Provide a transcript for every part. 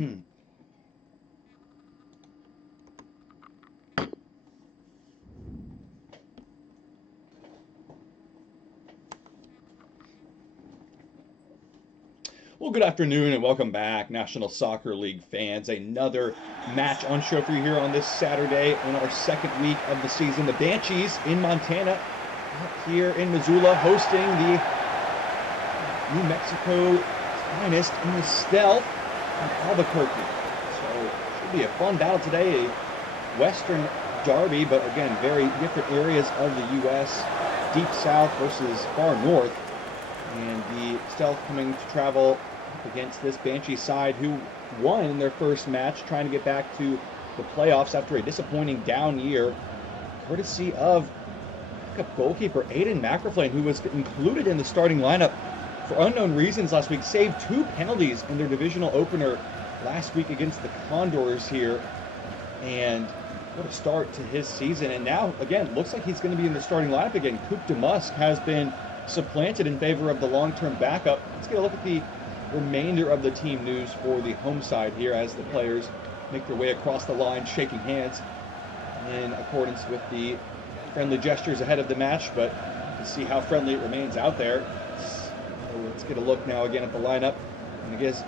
Well, good afternoon and welcome back, National Soccer League fans. Another match on show for you here on this Saturday in our second week of the season. The Banshees in Montana, out here in Missoula, hosting the New Mexico finest in the stealth in Albuquerque. So it should be a fun battle today, a Western derby, but again, very different areas of the U.S. Deep south versus far north. And the Stealth coming to travel against this Banshee side who won their first match, trying to get back to the playoffs after a disappointing down year, courtesy of backup goalkeeper Aiden McRaeflane, who was included in the starting lineup for unknown reasons last week, saved 2 penalties in their divisional opener last week against the Condors here. And what a start to his season. And now, again, looks like he's going to be in the starting lineup again. Coop DeMusk has been supplanted in favor of the long-term backup. Let's get a look at the remainder of the team news for the home side here as the players make their way across the line, shaking hands in accordance with the friendly gestures ahead of the match, but to see how friendly it remains out there. So let's get a look now again at the lineup. And I guess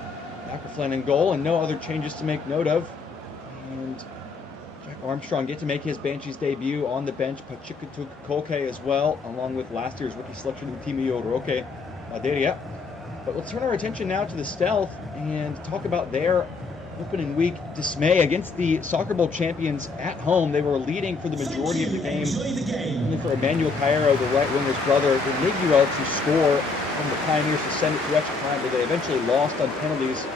McRaeflane in goal and no other changes to make note of. And Jack Armstrong get to make his Banshees debut on the bench. Pachika Koke as well, along with last year's rookie selection Timio Roque Maderia. But let's turn our attention now to the Stealth and talk about their opening week dismay against the Soccer Bowl champions at home. They were leading for the majority of the game. Only for Emmanuel Cairo, the right winger's brother, Miguel, to score from the Pioneers to send it to extra time, but they eventually lost on penalties.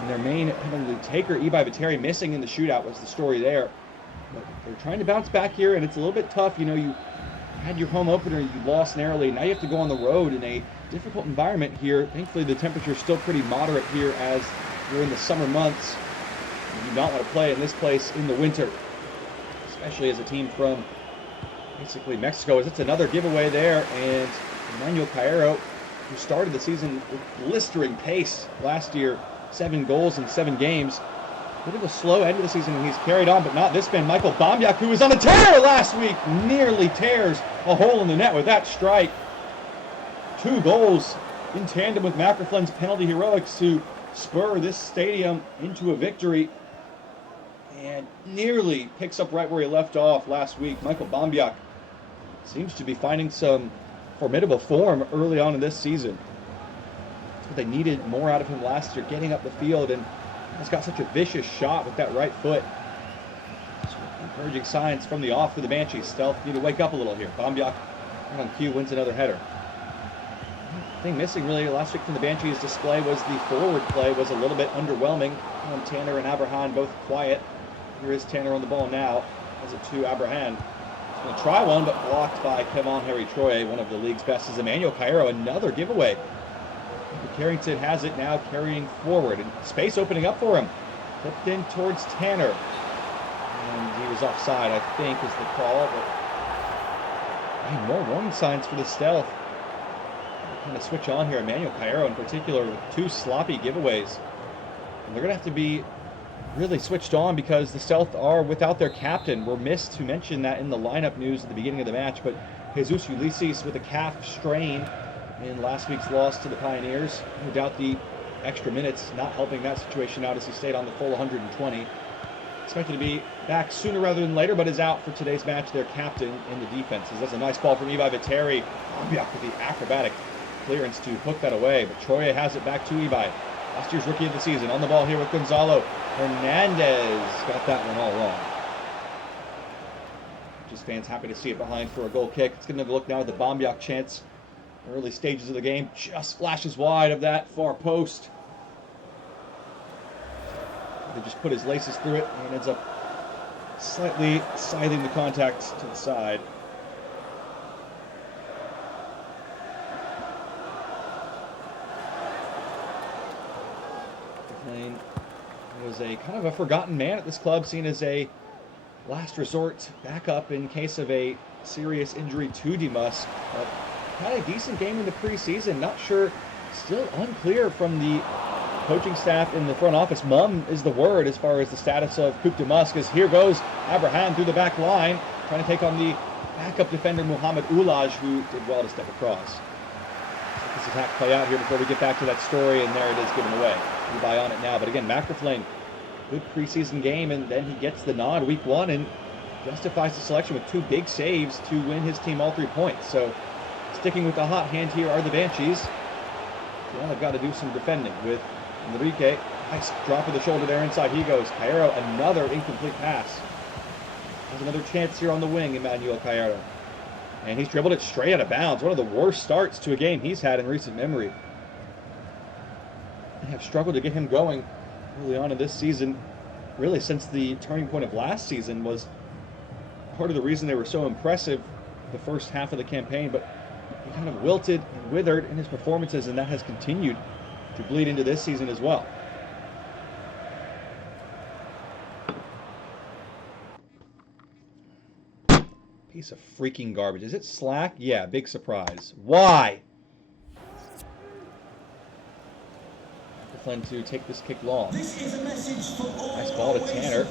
And their main penalty taker, Ibai Viteri, missing in the shootout was the story there. But they're trying to bounce back here, and it's a little bit tough. You know, you had your home opener, you lost narrowly. Now you have to go on the road in a difficult environment here. Thankfully, the temperature is still pretty moderate here as we're in the summer months. You do not want to play in this place in the winter, especially as a team from basically Mexico. As it's another giveaway there, and Emmanuel Cairo, who started the season with blistering pace last year, 7 goals in 7 games. Bit of a slow end of the season when he's carried on, but not this man, Michael Bombiak, who was on a tear last week, nearly tears a hole in the net with that strike. 2 goals in tandem with McRaeflane's penalty heroics to spur this stadium into a victory, and nearly picks up right where he left off last week. Michael Bombiak seems to be finding some formidable form early on in this season. That's what they needed more out of him last year, getting up the field, and he's got such a vicious shot with that right foot. So encouraging signs from the off for the Banshees. Stealth need to wake up a little here. Bombiak on cue wins another header. The thing missing really last week from the Banshees display was the forward play was a little bit underwhelming. Tanner and Abraham both quiet. Here is Tanner on the ball now. Has it to Abraham. He's going to try one, but blocked by Kevon Harry Troye, one of the league's best, is Emmanuel Cairo. Another giveaway. Carrington has it now, carrying forward, and space opening up for him. Flipped in towards Tanner, and he was offside, I think, is the call. But man, more warning signs for the Stealth. Kind of switch on here. Emmanuel Cairo in particular with 2 sloppy giveaways, and they're going to have to be really switched on because the Stealth are without their captain. We're missed to mention that in the lineup news at the beginning of the match, but Jesus Ulysses with a calf strain in last week's loss to the Pioneers. No doubt the extra minutes not helping that situation out as he stayed on the full 120. Expected to be back sooner rather than later, but is out for today's match, their captain in the defenses. That's a nice ball from Ibai Viteri. Bombiak with the acrobatic clearance to hook that away, but Troye has it back to Ibai. Last year's rookie of the season on the ball here with Gonzalo Hernandez. Got that one all wrong. Just fans happy to see it behind for a goal kick. Let's get another look now at the Bombiak chance. Early stages of the game, just flashes wide of that far post. They just put his laces through it and ends up slightly scything the contact to the side. McLean was a kind of a forgotten man at this club, seen as a last resort backup in case of a serious injury to DeMusk. Had a decent game in the preseason. Not sure, still unclear from the coaching staff in the front office, mum is the word as far as the status of Coupe de Musk, as here goes Abraham through the back line, trying to take on the backup defender Mohamed Ulaj, who did well to step across. Let this attack play out here before we get back to that story, and there it is given away. We buy on it now, but again, McRae, good preseason game, and then he gets the nod week 1 and justifies the selection with 2 big saves to win his team all 3 points. So sticking with the hot hand here are the Banshees. Well, they've got to do some defending with Enrique. Nice drop of the shoulder there inside. He goes. Cairo, another incomplete pass. Has another chance here on the wing, Emmanuel Cairo. And he's dribbled it straight out of bounds. One of the worst starts to a game he's had in recent memory. They have struggled to get him going early on in this season. Really, since the turning point of last season was part of the reason they were so impressive the first half of the campaign. But he kind of wilted and withered in his performances, and that has continued to bleed into this season as well. Piece of freaking garbage. Is it slack? Yeah, big surprise. Why? Flynn to take this kick long. Nice ball to Tanner.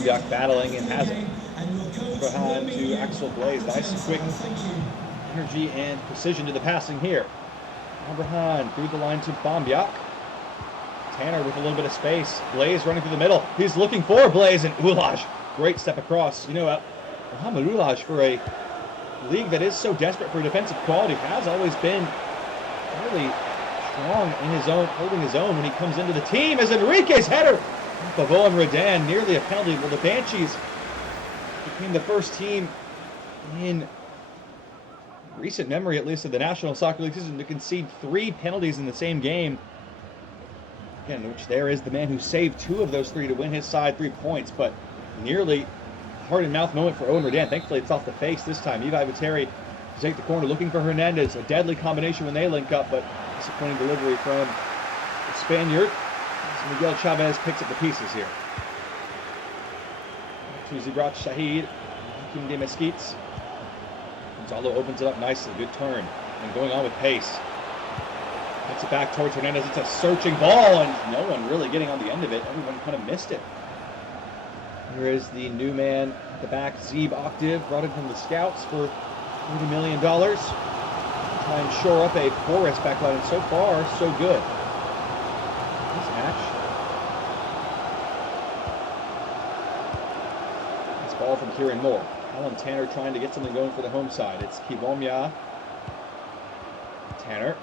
Yuck battling and has it. Behind to Axel Blaze. Nice quick energy and precision to the passing here. Behind through the line to Bambiak. Tanner with a little bit of space. Blaze running through the middle. He's looking for Blaze, and Ulaj. Great step across. You know, Mohamed Ulaj, for a league that is so desperate for defensive quality, has always been really strong in his own, holding his own when he comes into the team. As Enrique's header off Owen Redan, nearly a penalty. Well, the Banshees became the first team in recent memory, at least, of the National Soccer League season to concede 3 penalties in the same game. Again, which there is the man who saved 2 of those 3 to win his side 3 points, but nearly heart and mouth moment for Owen Redan. Thankfully, it's off the face this time. Ibai Viteri to take the corner, looking for Hernandez. A deadly combination when they link up, but disappointing delivery from the Spaniard. So Miguel Chavez picks up the pieces here. To Zibrach Shahid, Hakim de Mesquites. Gonzalo opens it up nicely. Good turn. And going on with pace. Puts it back towards Hernandez. It's a searching ball, and no one really getting on the end of it. Everyone kind of missed it. Here is the new man at the back, Zeeb Octave, brought in from the Scouts for $30 million. Try and shore up a porous backline, and so far, so good. This match. This ball from Kieran Moore. Alan Tanner trying to get something going for the home side. It's Kivomya. Tanner.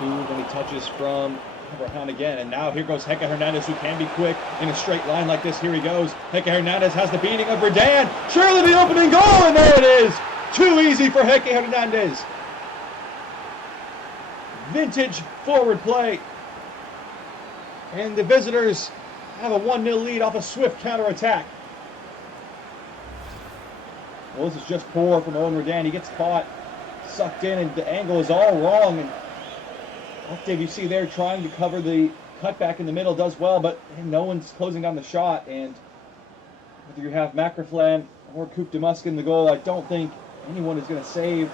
2 many touches from Abraham again, and now here goes Hecke Hernandez, who can be quick in a straight line like this. Here he goes. Hecke Hernandez has the beating of Redan. Surely the opening goal, and there it is. Too easy for Hecke Hernandez. Vintage forward play. And the visitors have a 1-0 lead off a swift counterattack. Well, this is just poor from Owen Redan. He gets caught, sucked in, and the angle is all wrong. And Octave, you see there, trying to cover the cutback in the middle, does well, but no one's closing down the shot. And whether you have Macraflan or Coupe de Musk in the goal, I don't think anyone is going to save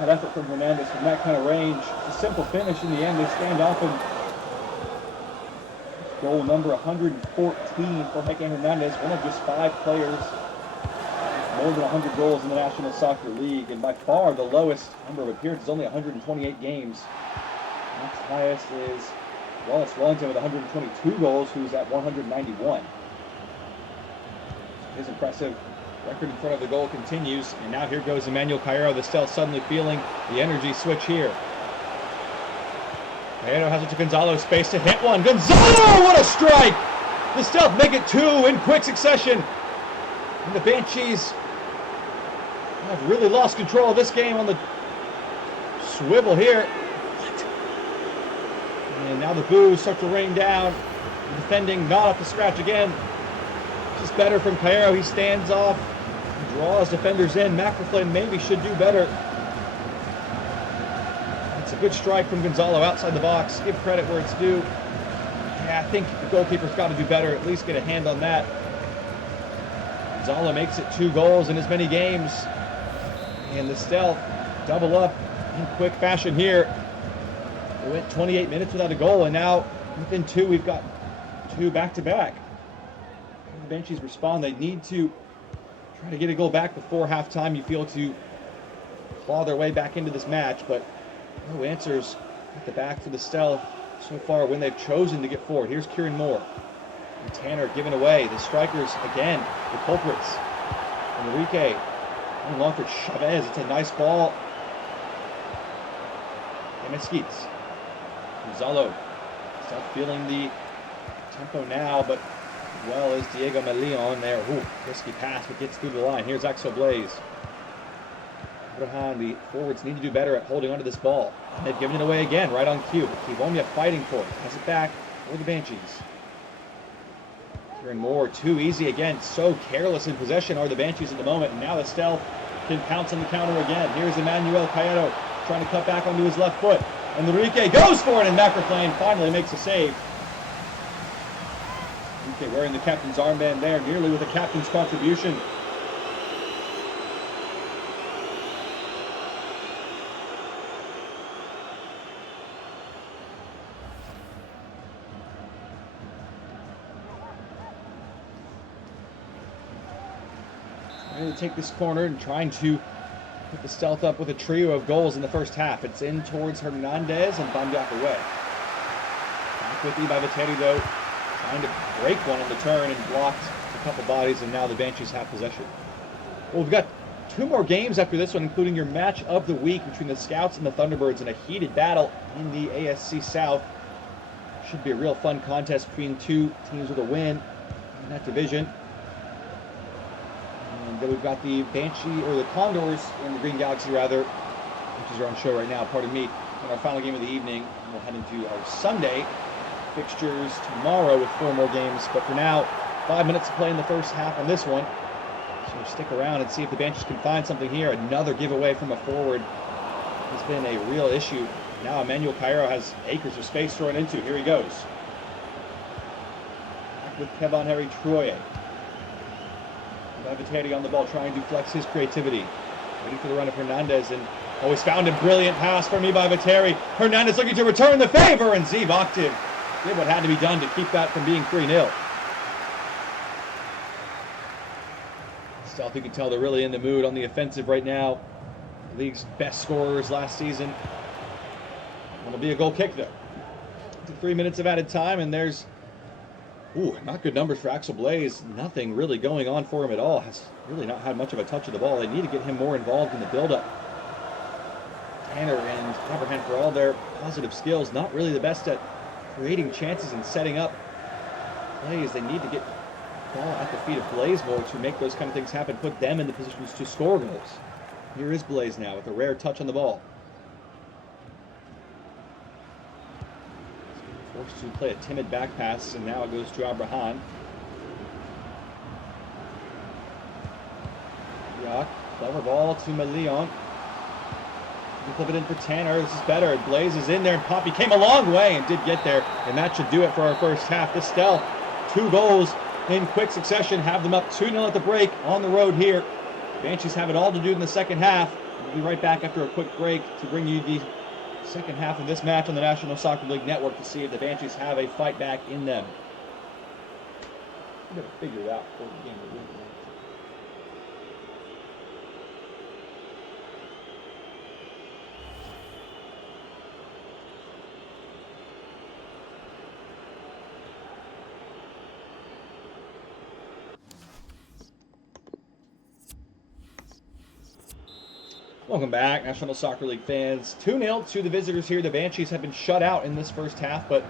that effort from Hernandez from that kind of range. It's a simple finish in the end. They stand off, and goal number 114 for Hecke Hernandez, one of just 5 players more than 100 goals in the National Soccer League, and by far the lowest number of appearances, only 128 games. Next highest is Wallace Wellington with 122 goals, who's at 191. His impressive record in front of the goal continues, and now here goes Emmanuel Cairo, the Stealth suddenly feeling the energy switch here. Cairo has it to Gonzalo, space to hit one. Gonzalo, what a strike! The Stealth make it 2 in quick succession. And the Banshees have really lost control of this game on the swivel here. And now the boos start to rain down. The defending not up to scratch again. Just better from Cairo. He stands off, draws defenders in. Macraflin maybe should do better. It's a good strike from Gonzalo outside the box. Give credit where it's due. Yeah, I think the goalkeeper's got to do better, at least get a hand on that. Gonzalo makes it 2 goals in as many games. And the Stealth double up in quick fashion here. We went 28 minutes without a goal, and now within 2, we've got 2 back-to-back. The Banshees respond. They need to try to get a goal back before halftime. You feel to claw their way back into this match, but no answers at the back for the Stealth so far when they've chosen to get forward. Here's Kieran Moore. And Tanner giving away. The strikers, again, the culprits. Enrique going long for Chavez. It's a nice ball. And Mesquites. Gonzalo still feeling the tempo now, but as well as Diego Melion there. Ooh, risky pass, but gets through the line. Here's Axel Blaze. Abraham, the forwards need to do better at holding onto this ball. And they've given it away again, right on cue. Kivonia fighting for it. Has it back for the Banshees. Kieran Moore, too easy again. So careless in possession are the Banshees at the moment. And now the Stealth can pounce on the counter again. Here's Emmanuel Cayero trying to cut back onto his left foot. And Enrique goes for it, and Macroflane finally makes a save. Enrique wearing the captain's armband there, nearly with a captain's contribution. Trying to take this corner and trying to put the Stealth up with a trio of goals in the first half. It's in towards Hernandez and Bambiak away. Back with Ibai Viteri though, trying to break one on the turn and blocked a couple bodies, and now the Banshees have possession. Well, we've got 2 more games after this one, including your match of the week between the Scouts and the Thunderbirds in a heated battle in the ASC South. Should be a real fun contest between 2 teams with a win in that division. And then we've got the the Condors in the Green Galaxy rather, which is on show right now, pardon me, in our final game of the evening. We'll head into our Sunday fixtures tomorrow with 4 more games. But for now, 5 minutes to play in the first half on this one. So stick around and see if the Banshees can find something here. Another giveaway from a forward has been a real issue. Now Emmanuel Cayero has acres of space thrown into. Here he goes. Back with Kevon Harry Troye. Viteri on the ball, trying to flex his creativity. Waiting for the run of Hernandez, and always found a brilliant pass from Ibai Viteri. Hernandez looking to return the favor, and Zeev Octave did what had to be done to keep that from being 3-0. Stealth, you can tell they're really in the mood on the offensive right now. The league's best scorers last season. It'll be a goal kick though. 3 minutes of added time, and there's not good numbers for Axel Blaze. Nothing really going on for him at all. Has really not had much of a touch of the ball. They need to get him more involved in the build-up. Tanner and Abraham, for all their positive skills, not really the best at creating chances and setting up plays. They need to get the ball at the feet of Blaze more to make those kind of things happen, put them in the positions to score goals. Here is Blaze now with a rare touch on the ball. Forced to play a timid back pass, and now it goes to Abraham. Rock, clever ball to Melion. Flip it in for Tanner. This is better. Blaze is in there, and Poppy came a long way and did get there, and that should do it for our first half. This Stealth, 2 goals in quick succession, have them up 2-0 at the break on the road here. Banshees have it all to do in the second half. We'll be right back after a quick break to bring you the second half of this match on the National Soccer League Network to see if the Banshees have a fight back in them. I'm going to figure it out before the game. Welcome back, National Soccer League fans. 2-0 to the visitors here. The Banshees have been shut out in this first half, but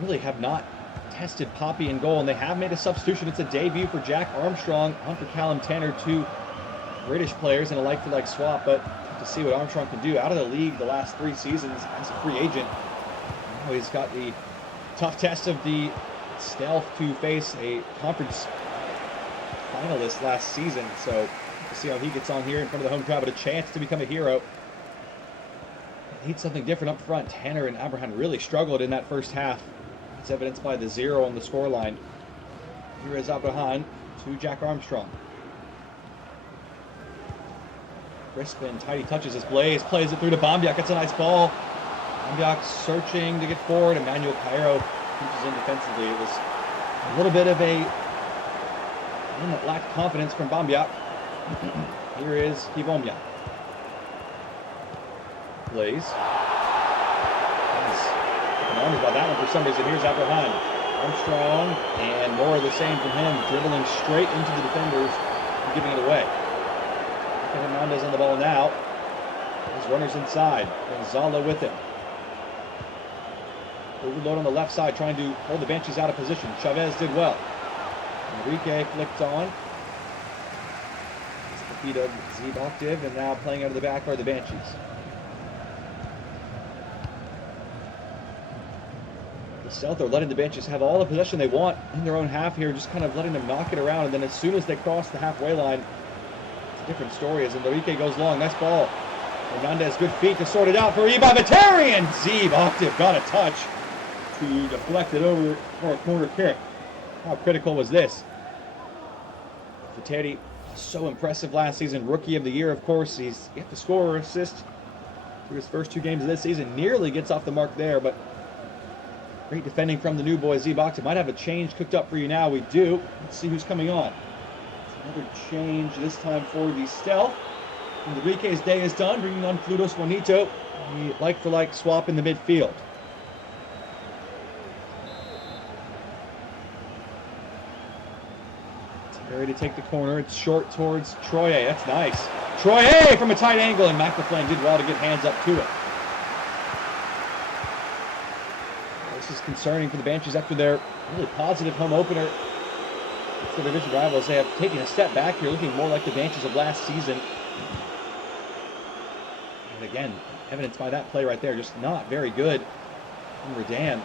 really have not tested Poppy in goal, and they have made a substitution. It's a debut for Jack Armstrong, on for Callum Tanner, 2 British players in a like-for-like swap, but to see what Armstrong can do. Out of the league the last 3 seasons as a free agent. Now he's got the tough test of the Stealth to face a conference finalist last season, so we'll see how he gets on here in front of the home crowd, but a chance to become a hero. Need something different up front. Tanner and Abraham really struggled in that first half. It's evidenced by the 0 on the scoreline. Here is Abraham to Jack Armstrong. Crisp and tidy touches as Blaze plays it through to Bambiak. It's a nice ball. Bambiak searching to get forward. Emmanuel Cairo pushes in defensively. It was a little bit of a one that lacked confidence from Bambiak. Here is Kibomya. Blaze. Arms by that one for some reason. Here's Abraham. Armstrong, and more of the same from him, dribbling straight into the defenders and giving it away. Hernandez on the ball now. His runners inside. Gonzalo with him. Overload on the left side, trying to hold the Banshees out of position. Chavez did well. Enrique flicked on. It's the feet of Zeeb Octave, and now playing out of the back are the Banshees. Stealth are letting the Banshees have all the possession they want in their own half here, just kind of letting them knock it around, and then as soon as they cross the halfway line, it's a different story as Enrique goes long. Nice ball. Hernandez, good feet to sort it out for Ibai Vateri, and Zeeb Octave got a touch to deflect it over for a corner kick. How critical was this? Vateri, so impressive last season, rookie of the year, of course. He's yet to score or assist through his first 2 games of this season. Nearly gets off the mark there, but great defending from the new boy, Zeeb Octave. Might have a change cooked up for you now. We do. Let's see who's coming on. Another change this time for the Stealth. Enrique's day is done, bringing on Plutos Juanito. The like-for-like swap in the midfield. Terry to take the corner. It's short towards Troye. That's nice. Troye from a tight angle, and McLaughlin did well to get hands up to it. This is concerning for the Banshees after their really positive home opener. It's the division rivals. They have taken a step back here, looking more like the Banshees of last season. And again, evidenced by that play right there, just not very good from Redan.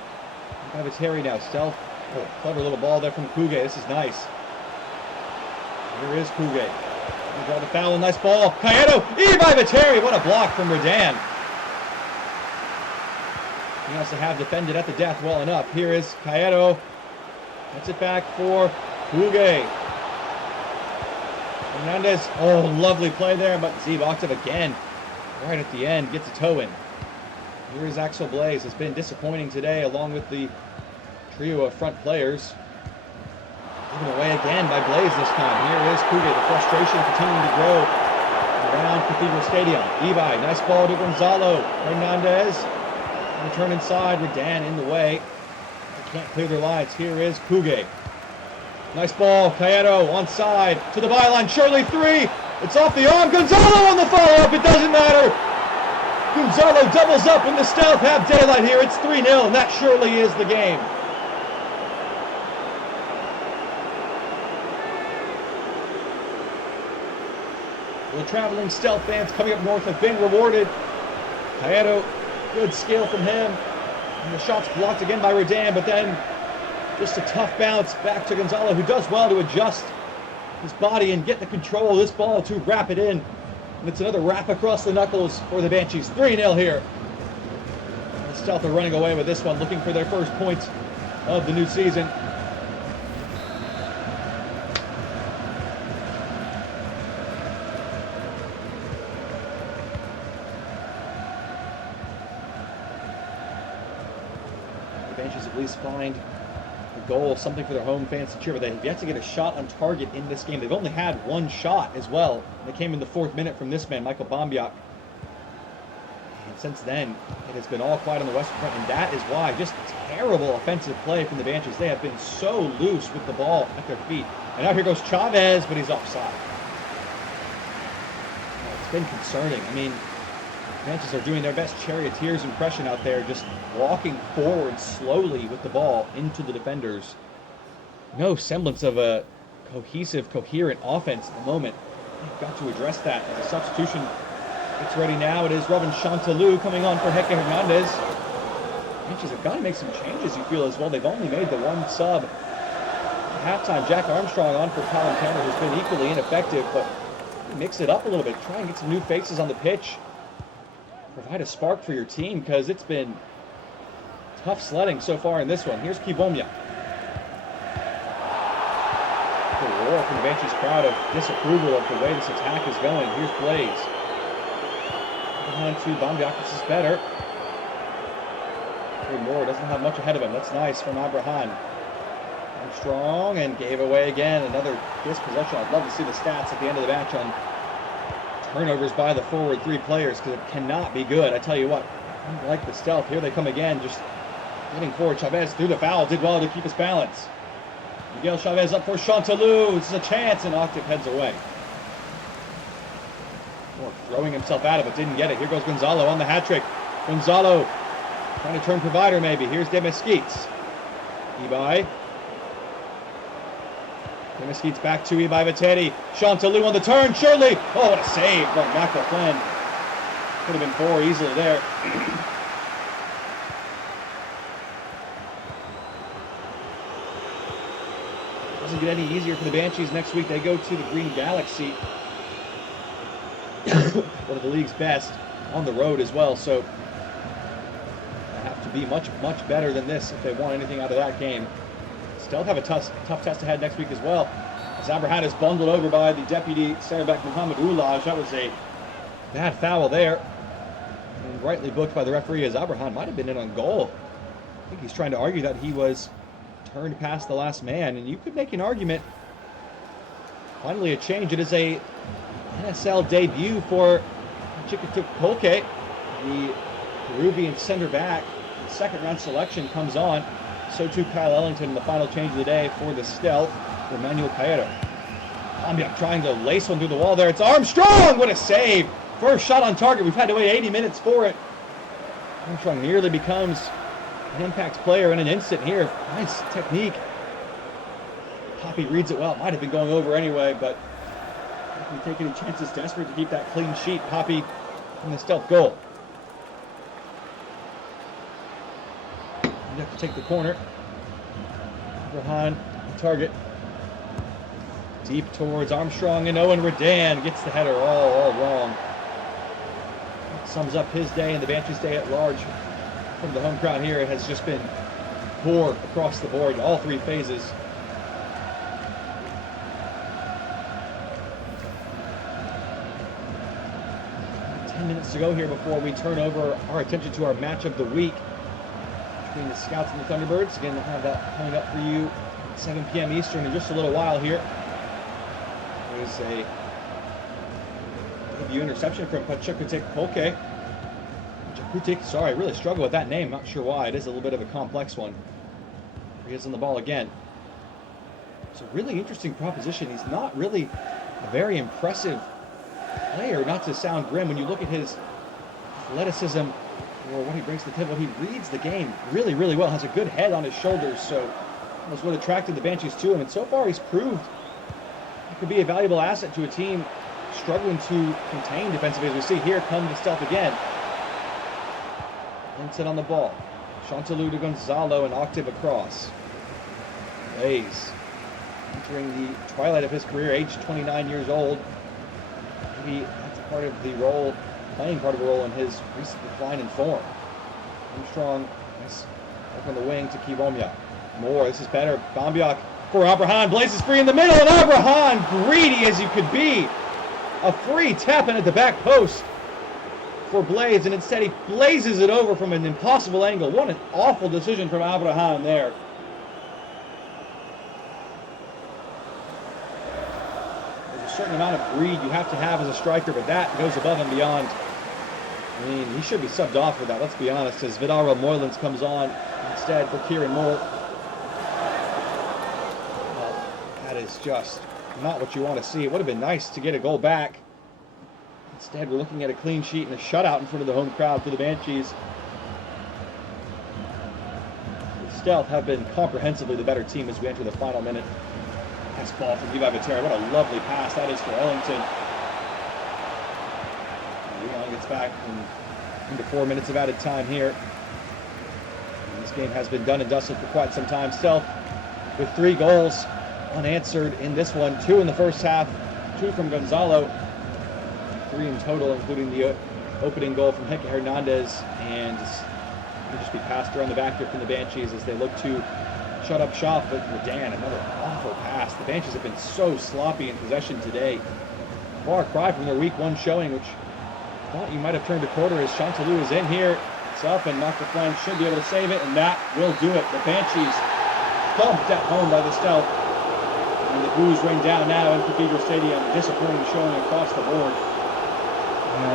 Vateri now, Stealth. Oh, clever little ball there from Kuge. This is nice. Here is Kuge. Draw the foul, nice ball. Cayeto, Ibai Vateri, what a block from Redan. He has to have defended at the death well enough. Here is Cayeto. Gets it back for Kuge. Hernandez, oh, lovely play there, but Zeeb Octave again, right at the end, gets a toe in. Here is Axel Blaze. It's been disappointing today, along with the trio of front players. Given away again by Blaze this time. Here is Kuge. The frustration continuing to grow around Cathedral Stadium. Ibai, nice ball to Gonzalo. Hernandez, return inside. Redan in the way. They can't clear their lines. Here is Kuge. Nice ball. Cayeto onside to the byline. Shirley 3. It's off the arm. Gonzalo on the follow-up. It doesn't matter. Gonzalo doubles up when the Stealth have daylight here. It's 3-0, and that surely is the game. The traveling Stealth fans coming up north have been rewarded. Cayeto, good skill from him. And the shot's blocked again by Redan, but then just a tough bounce back to Gonzalo, who does well to adjust his body and get the control of this ball to wrap it in. And it's another wrap across the knuckles for the Banshees. 3-0 here. And the Stealth are running away with this one, looking for their first points of the new season. Banshees at least find a goal, something for their home fans to cheer, but they have yet to get a shot on target in this game. They've only had one shot as well. They came in the 4th minute from this man, Michael Bambiak. And since then, it has been all quiet on the Western Front, and that is why just terrible offensive play from the Banshees. They have been so loose with the ball at their feet. And now here goes Chavez, but he's offside. It's been concerning. I mean, Banshees are doing their best Charioteers impression out there, just walking forward slowly with the ball into the defenders. No semblance of a cohesive, coherent offense at the moment. They've got to address that. As a substitution gets ready now, it is Robin Chantalou coming on for Heke Hernandez. Banshees have got to make some changes, you feel, as well. They've only made the one sub. At halftime, Jack Armstrong on for Colin Cameron, who's been equally ineffective, but mix it up a little bit. Try and get some new faces on the pitch. Provide a spark for your team, because it's been tough sledding so far in this one. Here's Kibomya. The roar from the Banshees crowd of disapproval of the way this attack is going. Here's Blaze. Behind to Bambiak. This is better. Moore doesn't have much ahead of him. That's nice from Abraham. Strong and gave away again. Another dispossession. I'd love to see the stats at the end of the match on turnovers by the forward three players, because it cannot be good. I tell you what, I like the stealth. Here they come again, just getting forward. Chavez through the foul, did well to keep his balance. Miguel Chavez up for Chantalou. This is a chance, and Octave heads away. Moore throwing himself out of it, didn't get it. Here goes Gonzalo on the hat trick. Gonzalo trying to turn provider maybe. Here's De Mesquites. Ibai. De Mesquites back to Ibai Viteri. Chantalou on the turn, surely. Oh, what a save from McLaughlin. Could have been 4 easily there. Doesn't get any easier for the Banshees. Next week they go to the Green Galaxy. One of the league's best on the road as well, so they have to be much better than this if they want anything out of that game. Still have a tough test ahead next week as well. As Abraham is bundled over by the deputy center back Mohamed Oulaj. That was a bad foul there, and rightly booked by the referee, as Abraham might have been in on goal. I think he's trying to argue that he was turned past the last man, and you could make an argument. Finally a change. It is a NSL debut for Chikutuk Polke, the Peruvian center back. The second round selection comes on. So too Kyle Ellington in the final change of the day for the stealth for Manuel Caero. Ambiak trying to lace one through the wall there. It's Armstrong! What a save! First shot on target. We've had to wait 80 minutes for it. Armstrong nearly becomes an impact player in an instant here. Nice technique. Poppy reads it well. It might have been going over anyway, but not taking any chances. Desperate to keep that clean sheet. Poppy in the stealth goal. You have to take the corner. Behind the target. Deep towards Armstrong, and Owen Redan gets the header all wrong. That sums up his day and the Banshees' day at large. From the home crowd here, it has just been poor across the board, all 3 phases. Minutes to go here before we turn over our attention to our match of the week between the Scouts and the Thunderbirds. Again, we'll have that coming up for you at 7 p.m. Eastern in just a little while here. There's a debut interception from Pachakutik Polke. Pachakutik, sorry, I really struggle with that name. Not sure why. It is a little bit of a complex one. He is on the ball again. It's a really interesting proposition. He's not really a very impressive player, not to sound grim. When you look at his athleticism or what he brings to the table, he reads the game really well, has a good head on his shoulders, so that was what attracted the Banshees to him, and so far he's proved he could be a valuable asset to a team struggling to contain defensively. As we see here, come the stealth again. Linton on the ball. Chantalou to Gonzalo and Octave across. Blaze entering the twilight of his career, age 29 years old. Maybe that's part of the role, playing part of a role in his recent decline in form. Armstrong is up on the wing to Kiromya. Moore, this is better. Bambiak for Abraham, blazes free in the middle, and Abraham, greedy as you could be. A free tap in at the back post for Blaze, and instead he blazes it over from an impossible angle. What an awful decision from Abraham there. There's a certain amount of greed you have to have as a striker, but that goes above and beyond. I mean, he should be subbed off for that, let's be honest, as Vidal Moylan's comes on instead for Kieran Moore. Well, that is just not what you want to see. It would have been nice to get a goal back. Instead, we're looking at a clean sheet and a shutout in front of the home crowd for the Banshees. The Stealth have been comprehensively the better team as we enter the final minute. Pass ball from Levi Viteri. What a lovely pass that is for Ellington. Leon gets back into 4 minutes of added time here. And this game has been done and dusted for quite some time. Stealth with 3 goals unanswered in this one. 2 in the first half, 2 from Gonzalo. 3 in total, including the opening goal from Hecke Hernandez, and it'll just be passed around the back here from the Banshees as they look to shut up shop. But Redan, another awful pass. The Banshees have been so sloppy in possession today. Far cry from their week 1 showing, which I thought you might have turned a quarter as Chantalou is in here. It's up, and Dr. Flank should be able to save it, and that will do it. The Banshees thumped at home by the Stealth. And the boos rain down now in Cathedral Stadium. Disappointing showing across the board.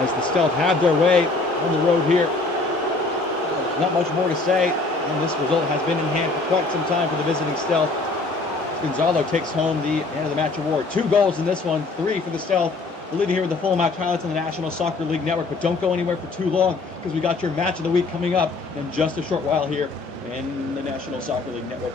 As the Stealth had their way on the road here. Not much more to say. And this result has been in hand for quite some time for the visiting Stealth. Gonzalo takes home the end of the match award. 2 goals in this one, 3 for the Stealth. We'll leave you here with the full match highlights on the National Soccer League Network, but don't go anywhere for too long because we got your match of the week coming up in just a short while here in the National Soccer League Network.